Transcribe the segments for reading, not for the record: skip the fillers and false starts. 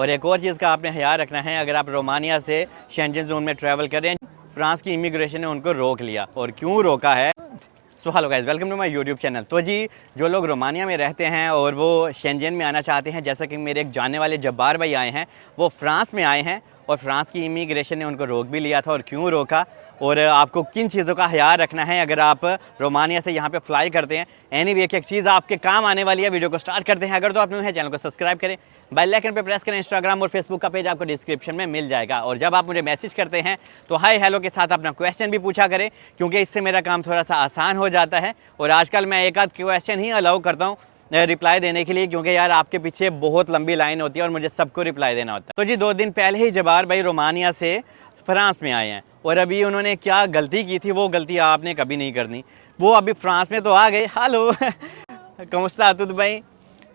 और एक और चीज़ का आपने ख्याल रखना है, अगर आप रोमानिया से शेंजन जोन में ट्रैवल कर रहे हैं, फ्रांस की इमिग्रेशन ने उनको रोक लिया। और क्यों रोका है? So hello guys, welcome to my YouTube channel. तो जी, जो लोग रोमानिया में रहते हैं और वो शेंजन में आना चाहते हैं, जैसा कि मेरे एक जानने वाले जब्बार भाई आए हैं, वो फ्रांस में आए हैं और फ्रांस की इमिग्रेशन ने उनको रोक भी लिया था। और क्यों रोका और आपको किन चीज़ों का ख्याल रखना है अगर आप रोमानिया से यहाँ पे फ्लाई करते हैं। एनीवे एक चीज़ आपके काम आने वाली है। वीडियो को स्टार्ट करते हैं। अगर तो आप न्यू हैं, चैनल को सब्सक्राइब करें, बेल आइकन पे प्रेस करें। इंस्टाग्राम और फेसबुक का पेज आपको डिस्क्रिप्शन में मिल जाएगा। और जब आप मुझे मैसेज करते हैं तो हाय हेलो के साथ अपना क्वेश्चन भी पूछा करें, क्योंकि इससे मेरा काम थोड़ा सा आसान हो जाता है। और आजकल मैं एक आध क्वेश्चन ही अलाउ करता हूँ रिप्लाई देने के लिए, क्योंकि यार आपके पीछे बहुत लंबी लाइन होती है और मुझे सबको रिप्लाई देना होता है। तो जी 2 दिन पहले ही जबार भाई रोमानिया से फ्रांस में आए हैं और अभी उन्होंने क्या गलती की थी, वो गलती आपने कभी नहीं करनी। वो अभी फ्रांस में तो आ गए। हेलो कमस्ता अतुत भाई।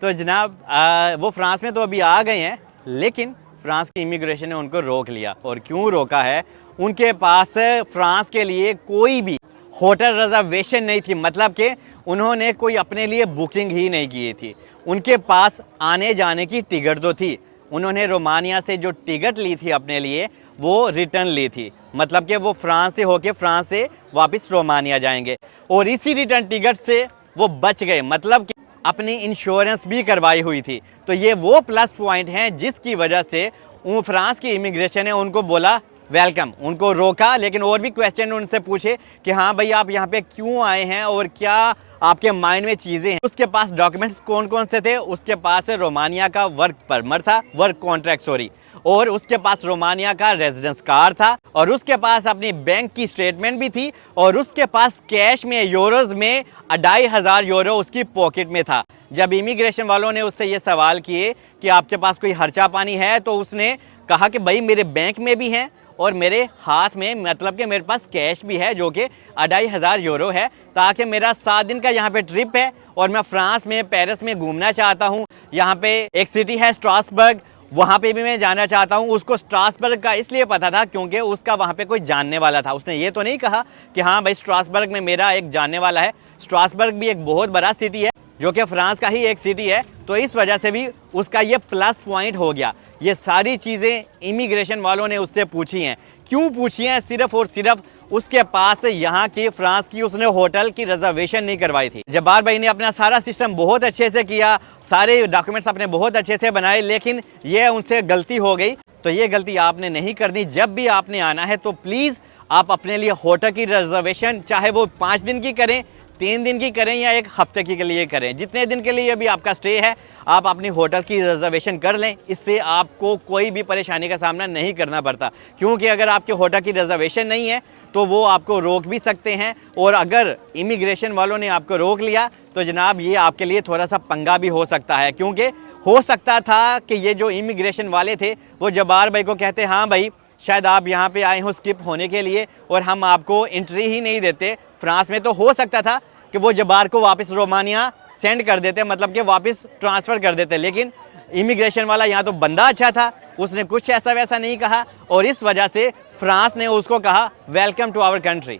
तो जनाब वो फ्रांस में तो अभी आ गए हैं, लेकिन फ्रांस की इमिग्रेशन ने उनको रोक लिया। और क्यों रोका है? उनके पास फ्रांस के लिए कोई भी होटल रिजर्वेशन नहीं थी, मतलब कि उन्होंने कोई अपने लिए बुकिंग ही नहीं की थी। उनके पास आने जाने की टिकट तो थी, उन्होंने रोमानिया से जो टिकट ली थी अपने लिए वो रिटर्न ली थी, मतलब कि वो फ्रांस से होके फ्रांस से वापस रोमानिया जाएंगे। और इसी रिटर्न टिकट से वो बच गए, मतलब कि अपनी इंश्योरेंस भी करवाई हुई थी। तो ये वो प्लस पॉइंट हैं जिसकी वजह से फ्रांस की इमिग्रेशन ने उनको बोला वेलकम, उनको रोका। लेकिन और भी क्वेश्चन उनसे पूछे कि हाँ भाई आप यहाँ पे क्यों आए हैं और क्या आपके माइंड में चीज़ें हैं। उसके पास डॉक्यूमेंट्स कौन कौन से थे? उसके पास रोमानिया का वर्क परमिट था, वर्क कॉन्ट्रैक्ट सॉरी, और उसके पास रोमानिया का रेजिडेंस कार्ड था, और उसके पास अपनी बैंक की स्टेटमेंट भी थी, और उसके पास कैश में यूरोज में 2500 यूरो उसकी पॉकेट में था। जब इमिग्रेशन वालों ने उससे ये सवाल किए कि आपके पास कोई खर्चा पानी है, तो उसने कहा कि भाई मेरे बैंक में भी हैं और मेरे हाथ में, मतलब कि मेरे पास कैश भी है जो कि 2500 यूरो है, ताकि मेरा 7 दिन का यहाँ पे ट्रिप है और मैं फ्रांस में पेरिस में घूमना चाहता हूँ। यहाँ पे एक सिटी है स्ट्रासबर्ग, वहाँ पे भी मैं जाना चाहता हूँ। उसको स्ट्रासबर्ग का इसलिए पता था क्योंकि उसका वहाँ पे कोई जानने वाला था। उसने ये तो नहीं कहा कि हाँ भाई स्ट्रासबर्ग में मेरा एक जानने वाला है। स्ट्रासबर्ग भी एक बहुत बड़ा सिटी है जो कि फ्रांस का ही एक सिटी है, तो इस वजह से भी उसका ये प्लस पॉइंट हो गया। ये सारी चीज़ें इमिग्रेशन वालों ने उससे पूछी हैं। क्यों पूछी हैं? सिर्फ और सिर्फ उसके पास यहाँ की फ्रांस की उसने होटल की रिजर्वेशन नहीं करवाई थी। जब्बार भाई ने अपना सारा सिस्टम बहुत अच्छे से किया, सारे डॉक्यूमेंट्स अपने बहुत अच्छे से बनाए, लेकिन ये उनसे गलती हो गई। तो ये गलती आपने नहीं करनी। जब भी आपने आना है तो प्लीज़ आप अपने लिए होटल की रिजर्वेशन, चाहे वो 5 दिन की करें, 3 दिन की करें या 1 हफ्ते की के लिए करें, जितने दिन के लिए अभी आपका स्टे है, आप अपनी होटल की रिजर्वेशन कर लें। इससे आपको कोई भी परेशानी का सामना नहीं करना पड़ता, क्योंकि अगर आपके होटल की रिजर्वेशन नहीं है तो वो आपको रोक भी सकते हैं। और अगर इमिग्रेशन वालों ने आपको रोक लिया तो जनाब ये आपके लिए थोड़ा सा पंगा भी हो सकता है, क्योंकि हो सकता था कि ये जो इमिग्रेशन वाले थे वो जब्बार भाई को कहते हाँ भाई शायद आप यहाँ पे आए हो स्किप होने के लिए और हम आपको एंट्री ही नहीं देते फ्रांस में। तो हो सकता था कि वो जब्बार को वापस रोमानिया सेंड कर देते, मतलब कि वापस ट्रांसफ़र कर देते। लेकिन इमिग्रेशन वाला यहाँ तो बंदा अच्छा था, उसने कुछ ऐसा वैसा नहीं कहा, और इस वजह से फ्रांस ने उसको कहा welcome to our country.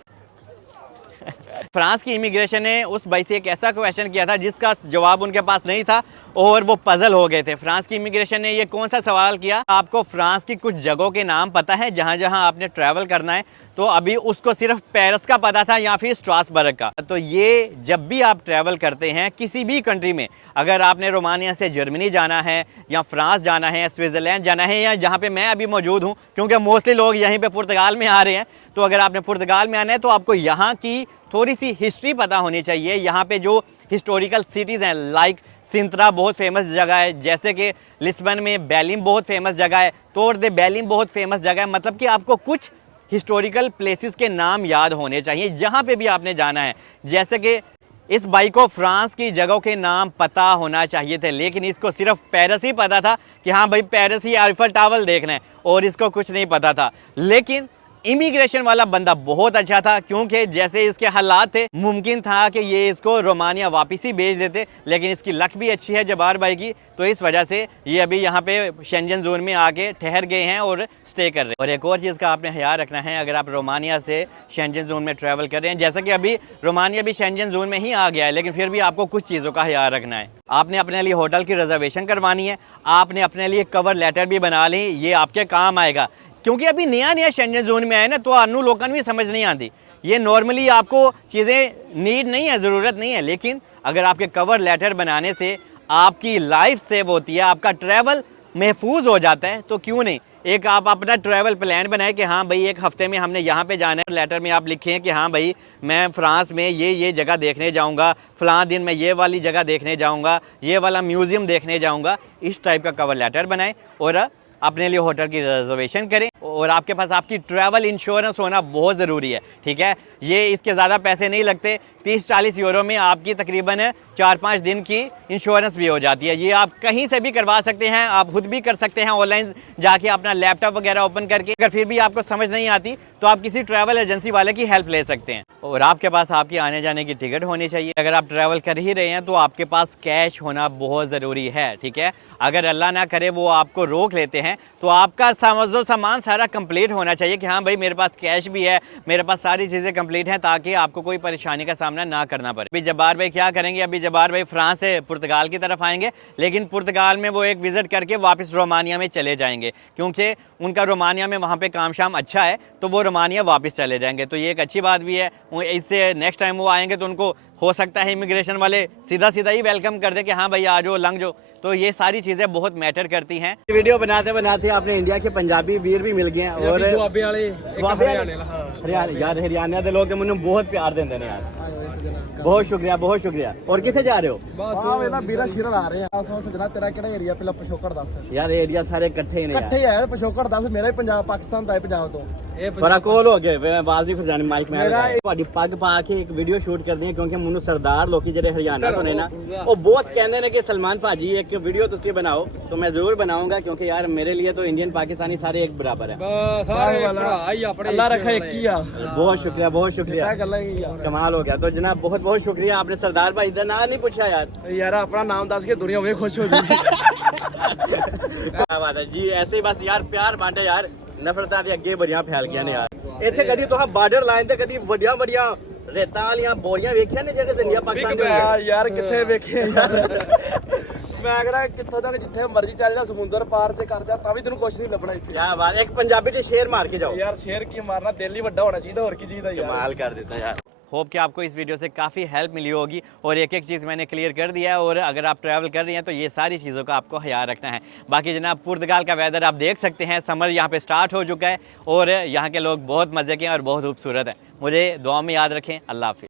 France की इमिग्रेशन ने उस भाई से एक ऐसा क्वेश्चन किया था जिसका जवाब उनके पास नहीं था और वो पजल हो गए थे। फ्रांस की इमिग्रेशन ने ये कौन सा सवाल किया? आपको फ्रांस की कुछ जगहों के नाम पता है जहाँ जहाँ आपने ट्रैवल करना है? तो अभी उसको सिर्फ पेरिस का पता था या फिर स्ट्रासबर्ग का। तो ये जब भी आप ट्रैवल करते हैं किसी भी कंट्री में, अगर आपने रोमानिया से जर्मनी जाना है या फ्रांस जाना है, स्विट्ज़रलैंड जाना है, या जहाँ पे मैं अभी मौजूद हूँ, क्योंकि मोस्टली लोग यहीं पे पुर्तगाल में आ रहे हैं, तो अगर आपने पुर्तगाल में आना है तो आपको यहाँ की थोड़ी सी हिस्ट्री पता होनी चाहिए। यहाँ पे जो हिस्टोरिकल सिटीज़ हैं, लाइक सिंत्रा बहुत फेमस जगह है, जैसे कि लिस्बन में बेलिम बहुत फेमस जगह है, तोर दे बेलिम बहुत फेमस जगह है। मतलब कि आपको कुछ हिस्टोरिकल प्लेसेस के नाम याद होने चाहिए जहाँ पे भी आपने जाना है। जैसे कि इस भाई को फ्रांस की जगहों के नाम पता होना चाहिए थे, लेकिन इसको सिर्फ पेरिस ही पता था कि हाँ भाई पेरिस ही आईफल टावर देखना है, और इसको कुछ नहीं पता था। लेकिन इमिग्रेशन वाला बंदा बहुत अच्छा था, क्योंकि जैसे इसके हालात थे मुमकिन था कि ये इसको रोमानिया वापस ही भेज देते, लेकिन इसकी लक भी अच्छी है जबार भाई की, तो इस वजह से ये अभी यहाँ पे शेंजन जोन में आके ठहर गए हैं और स्टे कर रहे हैं। और एक और चीज़ का आपने ख्याल रखना है, अगर आप रोमानिया से शेंजन जोन में ट्रैवल कर रहे हैं, जैसा कि अभी रोमानिया भी शेंजन जोन में ही आ गया है, लेकिन फिर भी आपको कुछ चीज़ों का ख्याल रखना है। आपने अपने लिए होटल की रिजर्वेशन करवानी है, आपने अपने लिए कवर लेटर भी बना ली, ये आपके काम आएगा, क्योंकि अभी नया नया शेंजन जोन में आए ना, तो अनु लोगों भी समझ नहीं आती। ये नॉर्मली आपको चीज़ें नीड नहीं है, ज़रूरत नहीं है, लेकिन अगर आपके कवर लेटर बनाने से आपकी लाइफ सेव होती है, आपका ट्रैवल महफूज हो जाता है, तो क्यों नहीं एक आप अपना ट्रैवल प्लान बनाए कि हाँ भाई एक हफ्ते में हमने यहाँ पे जाना है। लेटर में आप लिखें कि हाँ भाई मैं फ्रांस में ये जगह देखने जाऊँगा, फ़लाँ दिन मैं ये वाली जगह देखने जाऊँगा, ये वाला म्यूज़ियम देखने जाऊँगा। इस टाइप का कवर लेटर बनाएं और अपने लिए होटल की रिजर्वेशन करें, और आपके पास आपकी ट्रैवल इंश्योरेंस होना बहुत ज़रूरी है, ठीक है। ये इसके ज़्यादा पैसे नहीं लगते, 30-40 यूरो में आपकी तकरीबन 4-5 दिन की इंश्योरेंस भी हो जाती है। ये आप कहीं से भी करवा सकते हैं, आप खुद भी कर सकते हैं ऑनलाइन जाके अपना लैपटॉप वगैरह ओपन करके। अगर फिर भी आपको समझ नहीं आती तो आप किसी ट्रैवल एजेंसी वाले की हेल्प ले सकते हैं, और आपके पास आपकी आने जाने की टिकट होनी चाहिए। अगर आप ट्रैवल कर ही रहे हैं तो आपके पास कैश होना बहुत ज़रूरी है, ठीक है। अगर अल्लाह ना करे वो आपको रोक लेते हैं तो आपका समझो सामान सारा कंप्लीट होना चाहिए कि हाँ भाई मेरे पास कैश भी है, मेरे पास सारी चीज़ें कंप्लीट हैं, ताकि आपको कोई परेशानी का सामना ना करना पड़े। अभी जब्बार भाई क्या करेंगे, अभी जब्बार भाई फ्रांस से पुर्तगाल की तरफ आएंगे, लेकिन पुर्तगाल में वो एक विज़िट करके वापस रोमानिया में चले जाएंगे, क्योंकि उनका रोमानिया में वहाँ पे काम शाम अच्छा है, तो वो रोमानिया वापस चले जाएंगे। तो ये एक अच्छी बात भी है, इससे नेक्स्ट टाइम वो आएंगे तो उनको हो सकता है इमिग्रेशन वाले सीधा सीधा ही वेलकम कर दे कि हाँ भाई आ जाओ, लंघ जाओ। तो ये सारी चीज़ें बहुत मैटर करती हैं। वीडियो बनाते बनाते आपने इंडिया के पंजाबी वीर भी मिल गए हैं, और यार हरियाणा के लोग मैंने बहुत प्यार देते हैं यार, बहुत शुक्रिया बहुत शुक्रिया। और किसे जा रहे हो? यार एरिया सारे इकट्ठे ही नहीं, पिछोकड़ दस मेरा पंजाब पाकिस्तान का पंजाब तो बड़ा कोल हो गए आवाज नहीं फिर माइक में पग पा के एक वीडियो शूट कर दी, क्योंकि मैंने सरदार लोग ਜਿਹੜੇ हरियाणा तो ने ना वो बहुत कहते हैं कि सलमान भाजी एक वीडियो तुझे बनाओ, तो मैं जरूर बनाऊंगा, क्योंकि यार मेरे लिए तो इंडियन पाकिस्तानी सारे एक बराबर है। अल्लाह रखा एक ही आ। बहुत शुक्रिया कमाल हो गया। तो जनाब बहुत बहुत शुक्रिया, आपने सरदार भाई का नाम नहीं पूछा यार अपना नाम दस के दुनिया में खुश हो जाएगी। क्या बात है जी, ऐसे ही बस यार प्यार बांटे यार, नफरतां दी अगे बड़ियां फैल गई ने यार। इत्थे कदी तुहां बार्डर लाइन ते कदी वड्डियां वड्डियां रेतां वालियां बोरियां वेखियां ने जेहड़े इंडिया पाकिस्तान दे यार किथे वेखे यार। मैं कहना कित्थों तक जिथे मर्जी चल जा समुंदर पार च कर जा तां भी तैनूं कुछ नहीं लभना इत्थे। क्या बात, एक पंजाबी च शेर मार के जाओ यार। शेर की मारना दिल ही वड्डा होना चाहिए, और की चीज है यार। कमाल कर देता यार। होप कि आपको इस वीडियो से काफ़ी हेल्प मिली होगी, और एक एक चीज़ मैंने क्लियर कर दिया है। और अगर आप ट्रैवल कर रही हैं तो ये सारी चीज़ों का आपको ख्याल रखना है। बाकी जनाब पुर्तगाल का वेदर आप देख सकते हैं, समर यहाँ पे स्टार्ट हो चुका है, और यहाँ के लोग बहुत मज़े के हैं और बहुत खूबसूरत हैं। मुझे दुआ में याद रखें। अल्लाह हाफिज़।